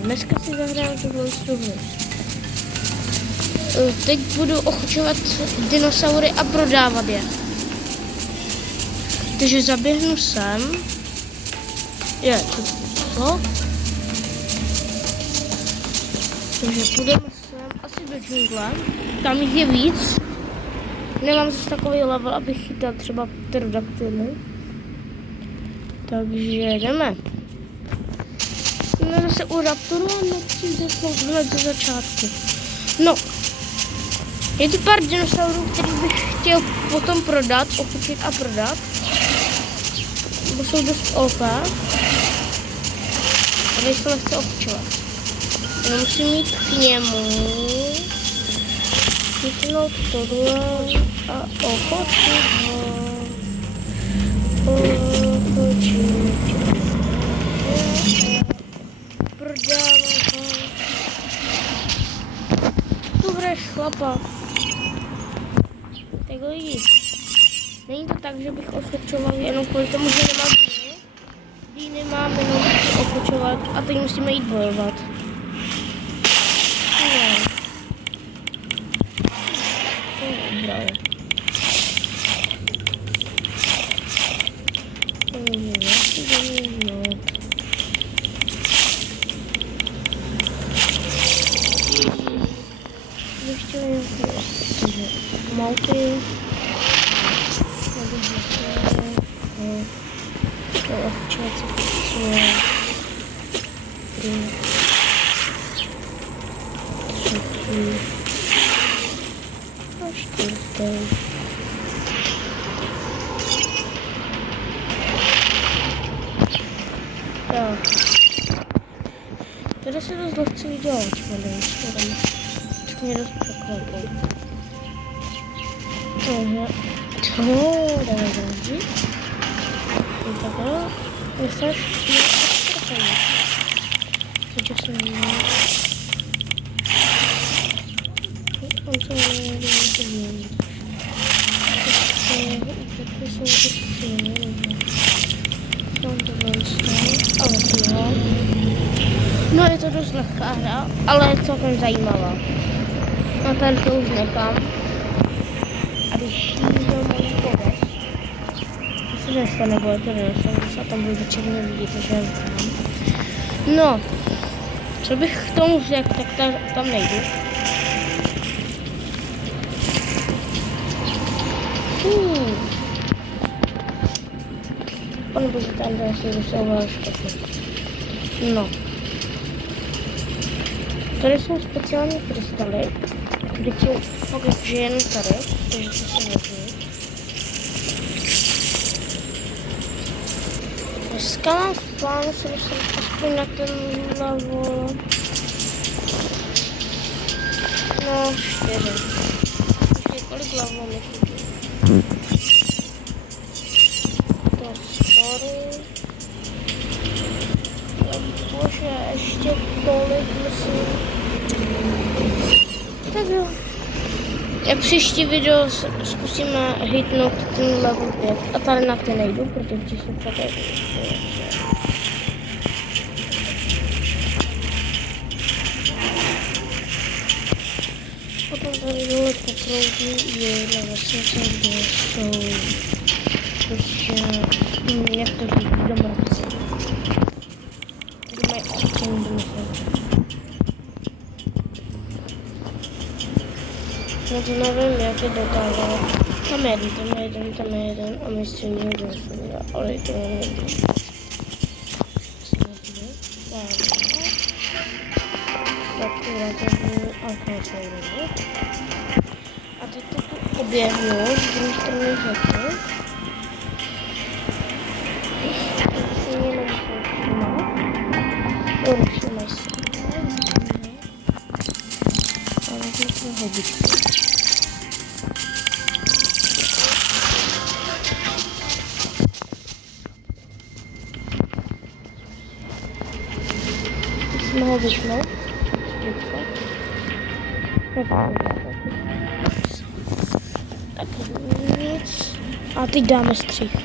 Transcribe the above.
dneska si zahrám tuhle hru. Teď budu ochučovat dinosaury a prodávat je. Takže zaběhnu sem. Co? Takže půjdeme sem asi do džungle. Tam jich je víc. Nemám zase takový level, abych chytal třeba pterodaktily. Takže jdeme. No zase u raptoru a nepřijde hned ze začátku. No. Je tu pár dinosaurů, který bych chtěl potom prodat, ochučit a prodat. Bo jsou dost OP. A tady se lehce ochučovat. No musím mít k němu chytnout tohle a ochočit ho. Prodávat ho. Tu hraješ chlapa. Tak lidi. Není to tak, že bych ochočoval jenom kvůli tomu, že nemám dýny. Dýny mám jenom ochočovat a teď musíme jít bojovat. Mountain. Tady se dost lehce vidělo, mě dost překvapilo. Takže to dáme další. Takhle. Myslím, že je to takže jsem měl. On se měl to měnit. Také jsou to stejné. Tam tohle stalo. Ale tohle. No je to dost lehká hra, ale je celkem zajímavá. A ten to už nechám. A když někdo může povést, to se nestane, bo je to dinosaurus a tam budu černé lidi, takže já nechám. No, co bych k tomu řekl, tak tam nejdu. Pane bože, tam dinosaurus je špatný. No. Tady jsou speciální krystaly, kde jsou fakt že jen tady, takže to se vezmu. Dneska mám v plánu se dostat aspoň na ten level. No, 4. Ještě kolik level mi chybí? To story. Bože, ještě tolik musím. Tak jo. Jak příští video zkusíme hitnout ten level 5. A tady na ty nejdu, protože jsou také. Potom tady dole po proudu je na vesnice, kde jsou prostě, jak to říct, domorodci. Tady mají občany domorodci. No to nevím, jak je dokázal. Tam je jeden a my stejně ho dostaneme, ale to nevím. A teď to tu oběhnu z druhé strany řeky. Všimaj se. A vezmu to hobičku. Mohu vypnout. Tak nic. A teď dáme střih.